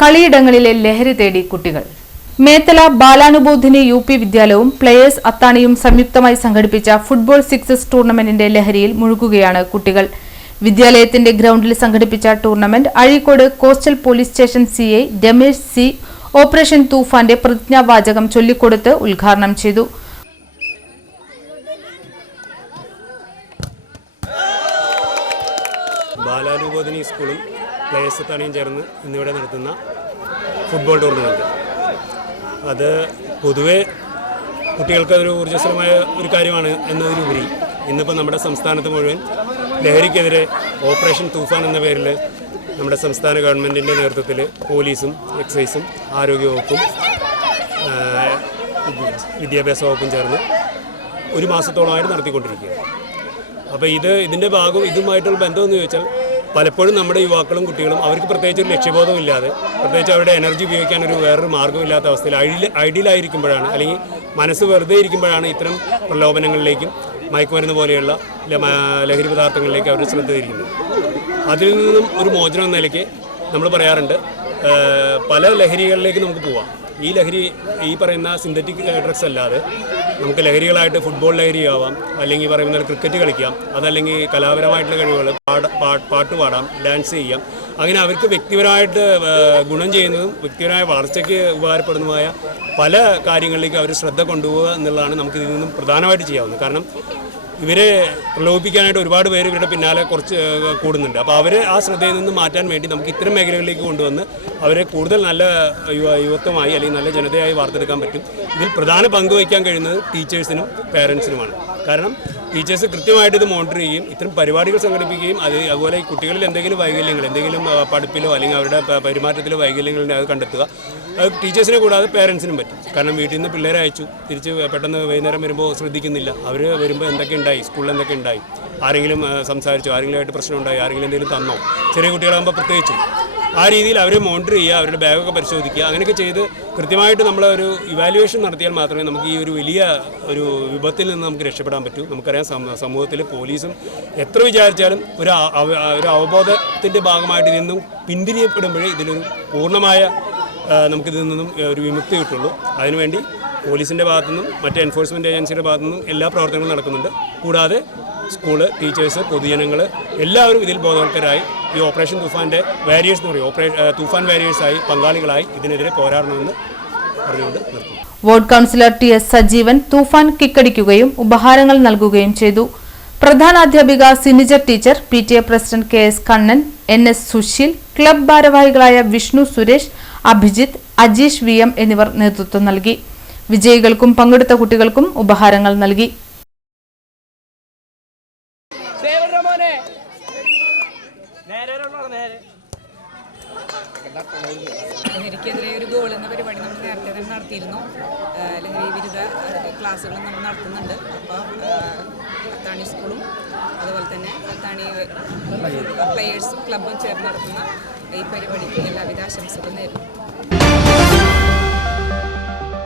കളിയിടങ്ങളിലെ ലഹരി തേടി കുട്ടികൾ. മേത്തല ബാലാനുബോധിനി UP വിദ്യാലയവും പ്ലേയേഴ്സ് അത്താണിയും സംയുക്തമായി സംഘടിപ്പിച്ച ഫുട്ബോൾ സിക്സസ് ടൂർണമെന്റിന്റെ ലഹരിയിൽ മുഴുകുകയാണ് കുട്ടികൾ. വിദ്യാലയത്തിന്റെ ഗ്രൗണ്ടിൽ സംഘടിപ്പിച്ച tournament Azhikode coastal police station CI Ramesh C operation തൂഫാന്റെ പ്രതിജ്ഞാവാചകം ചൊല്ലിക്കൊടുത്ത് ഉദ്ഘാടനം ചെയ്തു. ബാലാനുബോധിനി സ്കൂളും പ്ലേയേഴ്സ് അത്താണിയും ചേർന്ന് ഇന്നിവിടെ നടത്തുന്ന ഫുട്ബോൾ ടൂർണമെൻറ്റ് അത് പൊതുവെ കുട്ടികൾക്ക് ഒരു ഊർജ്ജസ്വലമായ ഒരു കാര്യമാണ് എന്നതിലുപരി ഇന്നിപ്പോൾ നമ്മുടെ സംസ്ഥാനത്ത് മുഴുവൻ ലഹരിക്കെതിരെ ഓപ്പറേഷൻ തൂഫാൻ എന്ന പേരിൽ നമ്മുടെ സംസ്ഥാന ഗവൺമെൻറ്റിൻ്റെ നേതൃത്വത്തിൽ പോലീസും എക്സൈസും ആരോഗ്യവകുപ്പും വിദ്യാഭ്യാസ വകുപ്പും ചേർന്ന് ഒരു മാസത്തോളമായിട്ട് നടത്തിക്കൊണ്ടിരിക്കുക. അപ്പോൾ ഇതിൻ്റെ ഭാഗം ഇതുമായിട്ടുള്ള ബന്ധമെന്ന് ചോദിച്ചാൽ പലപ്പോഴും നമ്മുടെ യുവാക്കളും കുട്ടികളും അവർക്ക് പ്രത്യേകിച്ച് ഒരു ലക്ഷ്യബോധമില്ലാതെ പ്രത്യേകിച്ച് അവരുടെ എനർജി ഉപയോഗിക്കാൻ വേറൊരു മാർഗ്ഗമില്ലാത്ത അവസ്ഥയിൽ ഐഡിയലായിരിക്കുമ്പോഴാണ് അല്ലെങ്കിൽ മനസ്സ് വെറുതെ ഇരിക്കുമ്പോഴാണ് ഇത്തരം പ്രലോഭനങ്ങളിലേക്കും മയക്കുമരുന്ന് പോലെയുള്ള ലഹരി പദാർത്ഥങ്ങളിലേക്ക് അവർ ശ്രദ്ധ തിരിക്കുന്നത്. അതിൽ നിന്നും ഒരു മോചനം എന്ന നിലയ്ക്ക് നമ്മൾ പറയാറുണ്ട് പല ലഹരികളിലേക്ക് നമുക്ക് പോവാം. ഈ പറയുന്ന സിന്തറ്റിക് ഡ്രഗ്സ് അല്ലാതെ നമുക്ക് ലഹരികളായിട്ട് ഫുട്ബോൾ ലഹരിയാവാം, അല്ലെങ്കിൽ പറയുന്ന ക്രിക്കറ്റ് കളിക്കാം, അതല്ലെങ്കിൽ കലാപരമായിട്ടുള്ള കഴിവുകൾ പാട്ട് പാടാം, ഡാൻസ് ചെയ്യാം. അങ്ങനെ അവർക്ക് വ്യക്തിപരമായിട്ട് ഗുണം ചെയ്യുന്നതും വ്യക്തിപരമായ വളർച്ചയ്ക്ക് ഉപകാരപ്പെടുന്നതുമായ പല കാര്യങ്ങളിലേക്ക് അവർ ശ്രദ്ധ കൊണ്ടുപോകുക എന്നുള്ളതാണ് നമുക്ക് ഇതിൽ നിന്നും പ്രധാനമായിട്ട് ചെയ്യാവുന്നത്. കാരണം ഇവരെ പ്രലോഭിപ്പിക്കാനായിട്ട് ഒരുപാട് പേര് ഇവരുടെ പിന്നാലെ കുറച്ച് കൂടുന്നുണ്ട്. അപ്പോൾ അവർ ആ ശ്രദ്ധയിൽ നിന്ന് മാറ്റാൻ വേണ്ടി നമുക്ക് ഇത്തരം മേഖലകളിലേക്ക് കൊണ്ടുവന്ന് അവരെ കൂടുതൽ നല്ല യുവത്വമായി അല്ലെങ്കിൽ നല്ല ജനതയായി വാർത്തെടുക്കാൻ പറ്റും. ഇതിൽ പ്രധാന പങ്ക് വഹിക്കാൻ കഴിയുന്നത് ടീച്ചേഴ്സിനും പേരൻസിനുമാണ്. കാരണം ടീച്ചേഴ്സ് കൃത്യമായിട്ട് ഇത് മോണിറ്റർ ചെയ്യുകയും ഇത്തരം പരിപാടികൾ സംഘടിപ്പിക്കുകയും അതുപോലെ ഈ കുട്ടികളിൽ എന്തെങ്കിലും വൈകല്യങ്ങൾ, എന്തെങ്കിലും പഠിപ്പിലോ അല്ലെങ്കിൽ അവരുടെ പെരുമാറ്റത്തിലോ വൈകല്യങ്ങളുണ്ടെങ്കിൽ അത് കണ്ടെത്തുക. അത് ടീച്ചേഴ്സിനെ കൂടാതെ പേരൻസിനും പറ്റും. കാരണം വീട്ടിൽ നിന്ന് പിള്ളേരെ അയച്ചു, തിരിച്ച് പെട്ടെന്ന് വൈകുന്നേരം വരുമ്പോൾ ശ്രദ്ധിക്കുന്നില്ല. അവർ വരുമ്പോൾ എന്തൊക്കെ ഉണ്ടായി, സ്കൂളിൽ എന്തൊക്കെ ഉണ്ടായി, ആരെങ്കിലും സംസാരിച്ചോ, ആരെങ്കിലുമായിട്ട് പ്രശ്നം ഉണ്ടായി, ആരെങ്കിലും എന്തെങ്കിലും തന്നോ, ചെറിയ കുട്ടികളാകുമ്പോൾ പ്രത്യേകിച്ചും ആ രീതിയിൽ അവരെ മോണിറ്റർ ചെയ്യുക, അവരുടെ ബാഗൊക്കെ പരിശോധിക്കുക. അങ്ങനെയൊക്കെ ചെയ്ത് കൃത്യമായിട്ട് നമ്മളൊരു ഇവാലുവേഷൻ നടത്തിയാൽ മാത്രമേ നമുക്ക് ഈ ഒരു വലിയ ഒരു വിപത്തിൽ നിന്ന് നമുക്ക് രക്ഷപ്പെടാൻ പറ്റൂ. നമുക്കറിയാം സമൂഹത്തിൽ പോലീസും എത്ര വിചാരിച്ചാലും ഒരു അവബോധത്തിൻ്റെ ഭാഗമായിട്ട് ഇതിൽ നിന്നും പിന്തിരിയപ്പെടുമ്പോഴേ ഇതിലൊരു പൂർണ്ണമായ നമുക്കിതിൽ നിന്നും ഒരു വിമുക്തി കിട്ടുള്ളൂ. അതിനുവേണ്ടി പോലീസിൻ്റെ ഭാഗത്തുനിന്നും മറ്റ് എൻഫോഴ്സ്മെൻറ്റ് ഏജൻസിയുടെ ഭാഗത്തുനിന്നും എല്ലാ പ്രവർത്തനങ്ങളും നടക്കുന്നുണ്ട്. കൂടാതെ സ്കൂള്, ടീച്ചേഴ്സ്, പൊതുജനങ്ങൾ എല്ലാവരും ഇതിൽ ബോധവൽക്കരായി ഈ ഓപ്പറേഷൻ തൂഫാൻ്റെ വാരിയേഴ്സ് എന്ന് പറയും, തൂഫാൻ വാരിയേഴ്സായി പങ്കാളികളായി ഇതിനെതിരെ പോരാടണമെന്ന് പറഞ്ഞുകൊണ്ട് നിർത്തുന്നു. വാർഡ് കൗൺസിലർ TS സജീവൻ തൂഫാൻ കിക്കടിക്കുകയും ഉപഹാരങ്ങൾ നൽകുകയും ചെയ്തു. പ്രധാനാധ്യാപിക Sinija teacher, PTA president KS Kannan, NS Susheel, club ഭാരവാഹികളായ വിഷ്ണു സുരേഷ്, അഭിജിത്ത്, അജീഷ് VM എന്നിവർ നേതൃത്വം നൽകി. വിജയികൾക്കും പങ്കെടുത്ത കുട്ടികൾക്കും ഉപഹാരങ്ങൾ നൽകി. ലഹരിക്കെതിരെ ഒരു ഗോൾ എന്ന പരിപാടി നമ്മൾ നേരത്തെ തന്നെ നടത്തിയിരുന്നു. ലഹരി വിരുദ്ധ ക്ലാസ്സുകൾ നമ്മൾ നടത്തുന്നുണ്ട്. അപ്പോൾ അത്താണി സ്കൂളും അതുപോലെ തന്നെ അത്താണി പ്ലേയേഴ്സും ക്ലബും ചേർന്ന് നടത്തുന്ന ഈ പരിപാടിക്ക് എല്ലാവിധ ആശംസകളും നേരുന്നു.